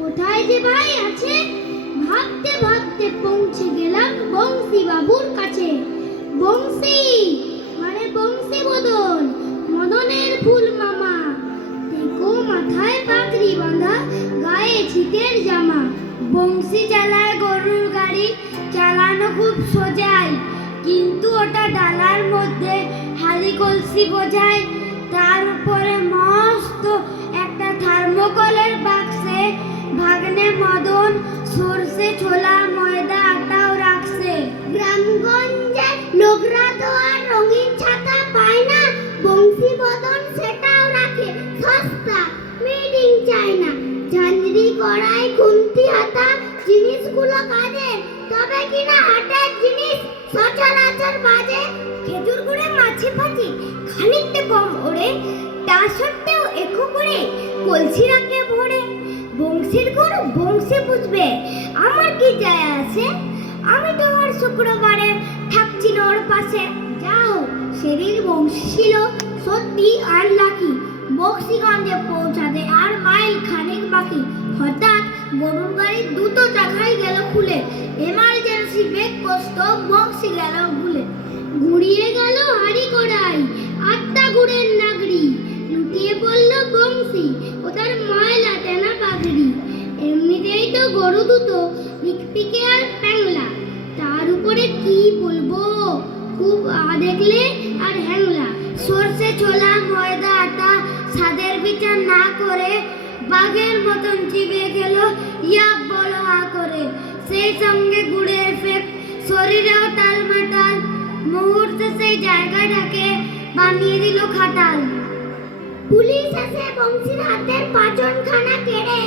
কোথায় যে ভাই আছে? ভাবতে ভাবতে পৌঁছে গেলাম বংশী বাবুর কাছে। বংশী মানে বংশী মদন মদনের ফুল মামা। দেখো মাথায় পাগড়ি বাঁধা, গায়ে ছিটের জামা। বংশী চালায় গরুর গাড়ি, চালানো খুব সোজাই। কিন্তু ওটা ডালার মধ্যে হালি কলসি বোঝায়, তার মদন সর্ষে, ছোলা, ময়দা, আটাও রাখছে। গ্রামগঞ্জে লোকরা তো আর রঙিন ছাতা পায় না বংশী মদন সেটাও রাখে। সস্তা মেড ইন চায়না ঝাঁঝরি কড়াই, খুন্তি হাতা জিনিসগুলো কাজে তবে কিনা হাটের জিনিস সচরাচর বাজে। খেজুর গুড়ে মাছি ফাছি খানিকটা কম ওড়ে। তা সত্ত্বেও একো করে কলসি রাখে বংশীর গরু বংশী বুঝবে। আমার কি যায় আছে? আমি তো আর শুক্রবারে থাকছি না ওর পাশে। যাও, সেদিন বংশী ছিল সত্যি আর লাকি। বক্সিগঞ্জে পৌঁছাতে আর মাইল খানিক বাকি। হঠাৎ গরুর গাড়ির দুটো চাকাই গেল খুলে। এমার্জেন্সি ব্রেক কষ্ট বক্সি গেল ভুলে ঘুরিয়ে গেল হাড়ি কড়াই পিকপিকে আর প্যাংলা তার উপরে কি বলব? খুব দেখলে আর হ্যাংলা। সর্ষে ছোলা, ময়দা, আটা স্বাদের বিচার না করে বাঘের মতন চিবিয়ে গেল ইয়া বলো আ করে। সেই সঙ্গে গুড়ের ফেক শরীরেও টালমাটাল মুহূর্তে সেই জায়গাটাকে বানিয়ে দিল খাটাল। পুলিশ এসে বংশীর হাতের পাচনখানা কেড়ে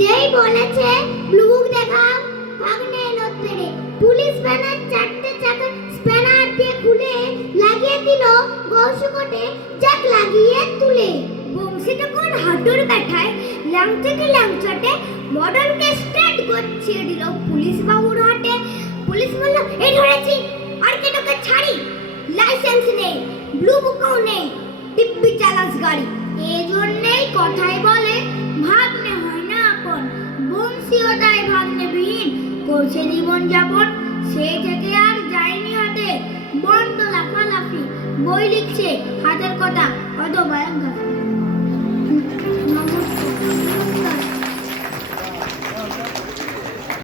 যেই বলেছে ব্লুক দেখাও পুলিশ ভ্যানের চারটে চাকা স্প্যানার দিয়ে খুলে লাগিয়ে দিল গৌসুকটে লাগিয়ে তুলে। বংশী তখন হাঁটুর ব্যথায় ল্যাংচাকে ল্যাংচাটে মডার্নকে স্ট্রেট গচ্ছিয়ে দিল পুলিশ বাবুর হাটে পুলিশ বলল ধরেছি, আর কে তোকে ছাড়ি? লাইসেন্স নেই ব্লু বুকও নেই টিপ্পি চালাস গাড়ি। এই করছে জীবন যাপন সেই থেকে আর যায়নি হাতে। বন্ধ লাফালাফি বই লিখছে হাতের কথা অত বায়োগ্রাফি